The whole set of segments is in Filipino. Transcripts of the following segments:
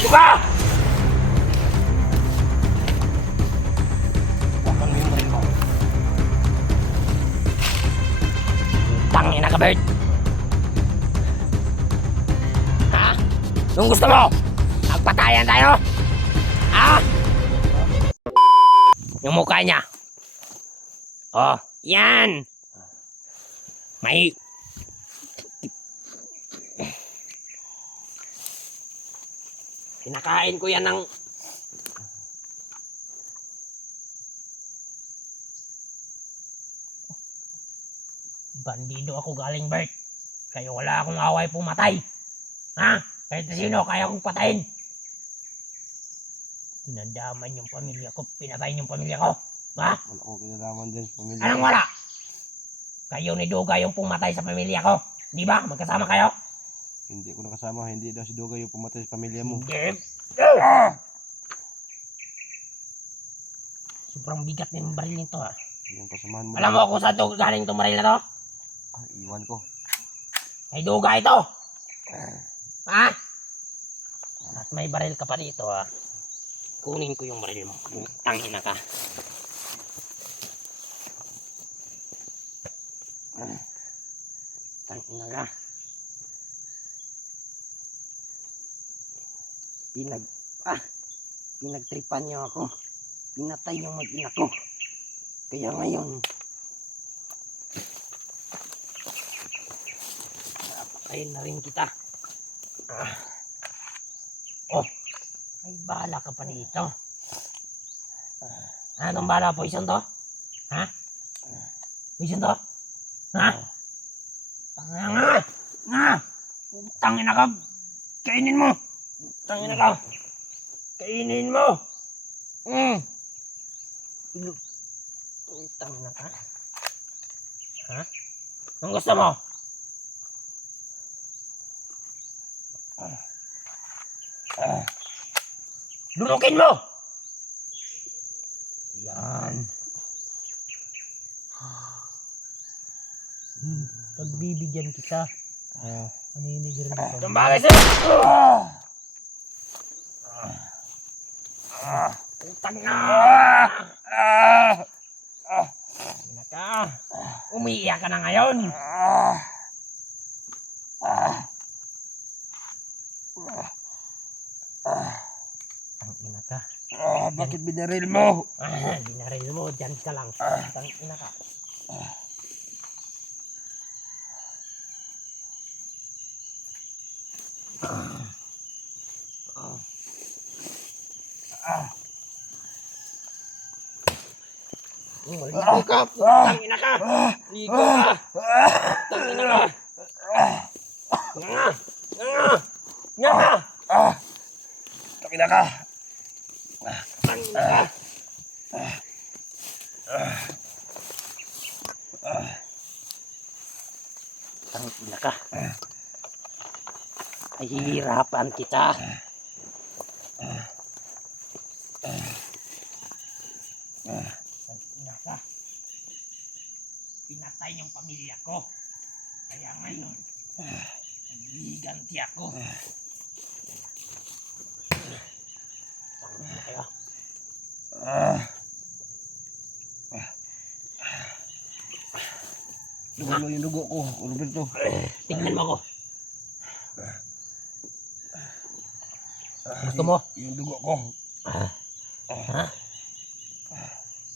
Diba? Wakan mo yung baril mo. Tangin na ka, Bert. Ha? Anong gusto mo? Magpatayan tayo? Ha? Yung mukha niya. Oh, yan. May... Pinakain ko yan ng... Bandido ako galing, Bert. Kaya wala akong away pumatay. Ha? Kahit na sino, kaya kong patayin. Tinandaman yung pamilya ko, pinatayin yung pamilya ko. Ha? Wala akong kinalaman din sa pamilya. Anong wala? Kayo ni Duga yung pumatay sa pamilya ko. Di ba? Magkasama kayo? Hindi ko nakasama, hindi daw si Duga yung pumatay sa pamilya mo. Hindi. Sobrang bigat ng baril nito, ha. Yung kasamahan mo. Alam mo kung saan to galing itong baril na to? Iwan ko. Kay Duga ito. Ha? At may baril ka pa dito, ha. Kunin ko yung baril mo. Tangin na ka. Tangin na ka. Pinagtripan niyo ako. Pinatay yung mag-ina ko. Kaya ngayon, napakain na rin kita. Oh, may bala ka pa dito. Anong bala? Poison to? Ha? Poison to? Ha? Tangin na ka. Kainin mo. Tangin na ka. Kainin mo. Tangin na ka. Ha? Anong gusto mo? Lunukin mo! Yan. Pagbibigyan kita. Maninigil ka. Tumbagay sa'yo! Utang na! Naka, umiiyak ka na ngayon. Ang ina ka. Bakit binaril mo? Binaril mo, dyan ka lang. Ang ina ka. Ligo ka. Ang ina ka. Ligo ka. Ang ina ka. Nga. Nga. Nga. Taki na ka. Ang ina ka. Ang ina ka. Hihirapan kita. Ang ina ka. Pinatay yung pamilya ko. Kaya ngayon, nagiganti ako. Tangina kayo. Dugo mo yung dugo ko, Roberto. Tingnan mo ako. Gusto mo? Yung dugo ko.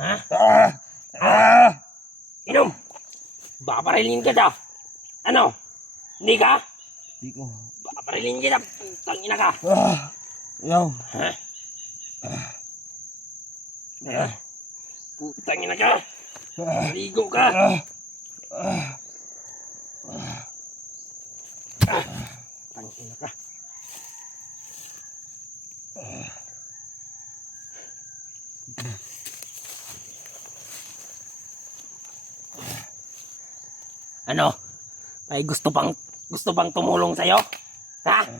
Ha? Inom! Babarilin kita! Ano? Hindi ka? Di ko. Babarilin kita! Tangina ka! Yaw. Ha? Putangina ka! Ligo ka! Tangina ka! Ano? May gusto bang tumulong sa'yo? Ha?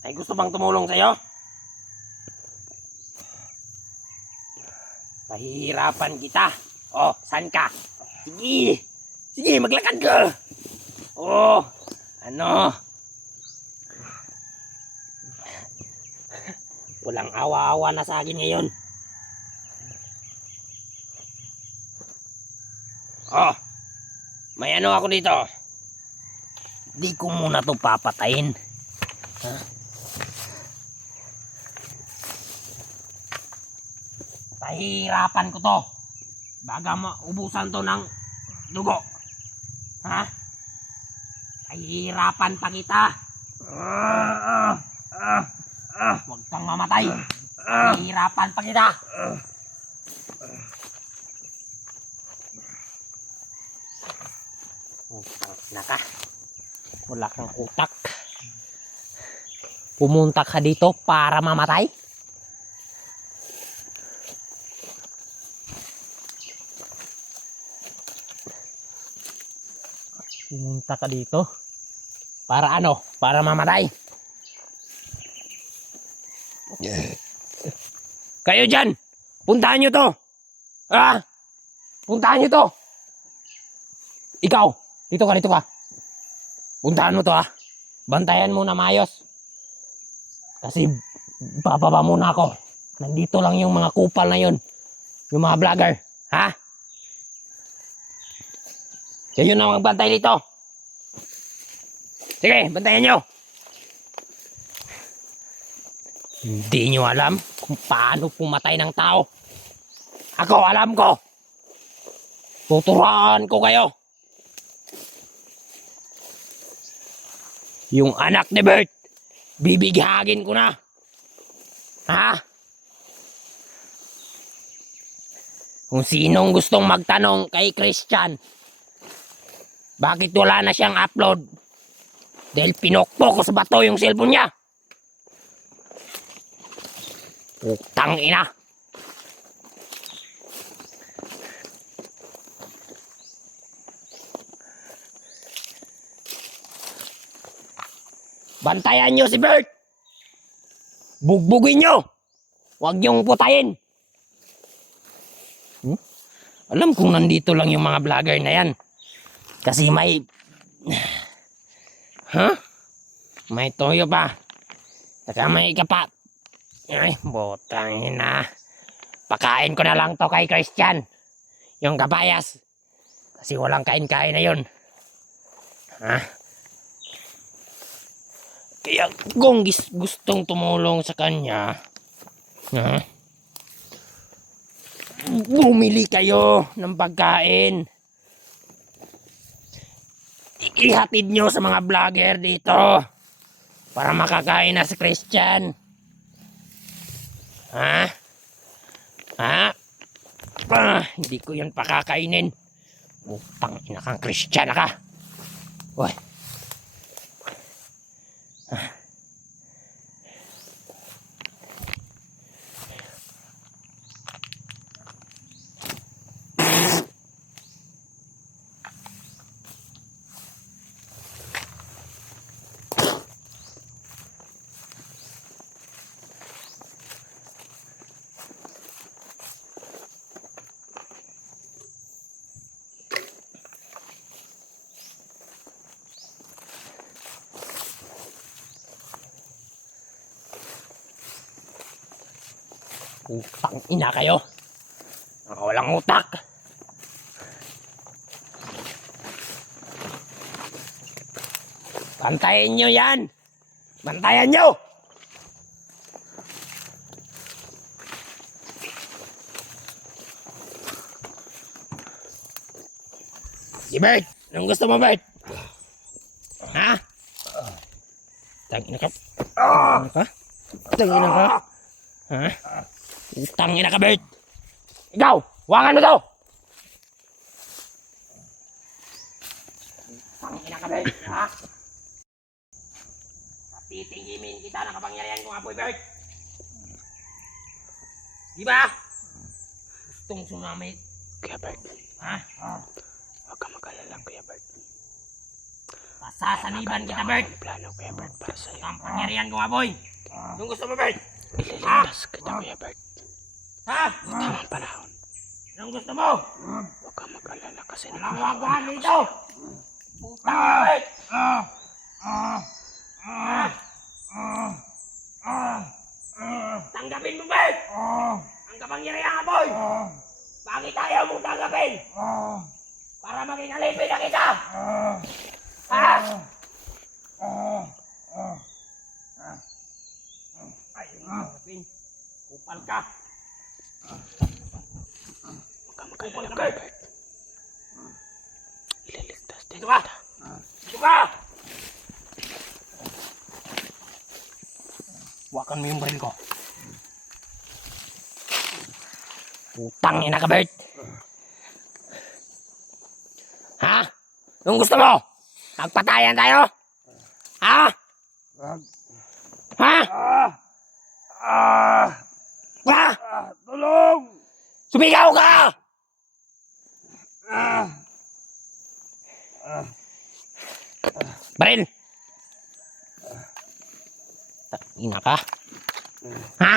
May gusto bang tumulong sa'yo? Pahihirapan kita. Oh, saan ka? Sige. Sige, maglakad ka. Oh, ano? Walang awa-awa na sa akin ngayon. Oh, may ano ako dito. Di ko muna to papatayin. Ha? Pahirapan ko to. Baga maubusan to ng dugo. Ha? Pahirapan pa kita. Huwag kang mamatay. Pahirapan pa kita. Utak na ka. Wala kang utak. Pumunta ka dito para mamatay? Pumunta ka dito para ano? Para mamatay? Kayo dyan! Puntahan nyo to! Ah! Puntahan nyo to! Ikaw! Dito ka. Puntahan mo to, ha. Bantayan mo na maayos. Kasi bababa muna ako. Nandito lang yung mga kupal na yun. Yung mga vlogger. Ha? Kayo na magbantay dito. Sige, bantayan nyo. Hindi nyo alam kung paano pumatay ng tao. Ako alam ko. Tuturuan ko kayo. Yung anak ni Bert, bibighagin ko na. Ha? Kung sinong gustong magtanong kay Christian, bakit wala na siyang upload? Dahil pinokpok ko sa bato yung cellphone niya. Putang ina. Bantayan nyo si Bert. Bugbugin nyo. Huwag nyong putayin. Alam kong nandito lang yung mga vlogger na yan. Kasi may... May toyo pa. Saka may kapa. Ay, botang ina. Pakain ko na lang to kay Christian. Yung kabayas. Kasi walang kain-kain na yun. Kaya kung gustong tumulong sa kanya, bumili kayo ng pagkain. Ihatid nyo sa mga vlogger dito para makakain na si Christian. Hindi ko yan pakakainin. Utang ina kang Christian ka. Uy. Utang ina kayo. Mga walang utak. Bantayan nyo yan. Bantayan nyo. Si Bert, anong gusto mo, Bert? Ha? Tangina ka. Tangina ka. Ha? Utang ina ka, Bert. Ikaw, wakan mo to. Utang ina ka, Bert. Ha? Titingimin kita ng kapangyarihan kong apoy, Bert. Di ba? Gustong sumamit. Kuya Bert, Ha? huwag ka mag-alala, Kuya Bert. Pasasaniban kita, Bert. Ang plano, Kuya Bert, para sa'yo. Kapangyarihan kong apoy. Anong gusto mo, Bert? Ililigtas kita, Kuya Bert. Ha? Tamang panahon. Anong gusto mo? Huwag ka mag-alala kasi Nawagan dito. Putang ina, Bert. Tang Tanggapin mo ba? Ang kapangyarihan mo! Bakit ayaw mong tanggapin? Para maging alipin na kita! Ha? Ayaw mong tanggapin. Kupal ka! Kupal ka! Ililigtas din Dito ka! Dito ka! Huwakan mo yung baril ko. Putang ina ka, Bert! Ha? Anong gusto mo? Magpatayan tayo? Ha? Ha? Ha? Tulong! Sumigaw ka! Baril! Ina ka? Ha?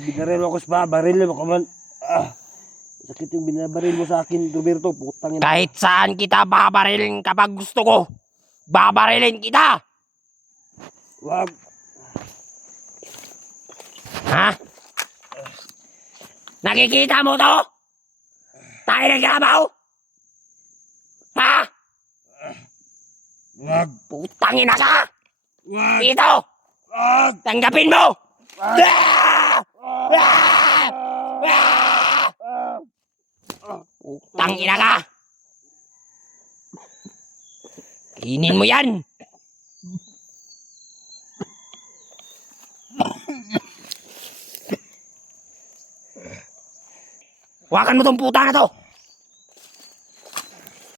Binaril ako sa baril mo kaman. Sakit yung binabaril mo sa akin, Roberto. Putang ina. Kahit saan kita babarilin kapag gusto ko. Babarilin kita! Wag. Ha? Nakikita mo to? Tayo nagkakabaw? Ha? Wag. Putang ina ka! Wag. Ito! Wag. Tanggapin mo! Wag. Putang ina ka! Kinin mo yan! Huwakan mo tong puta na to!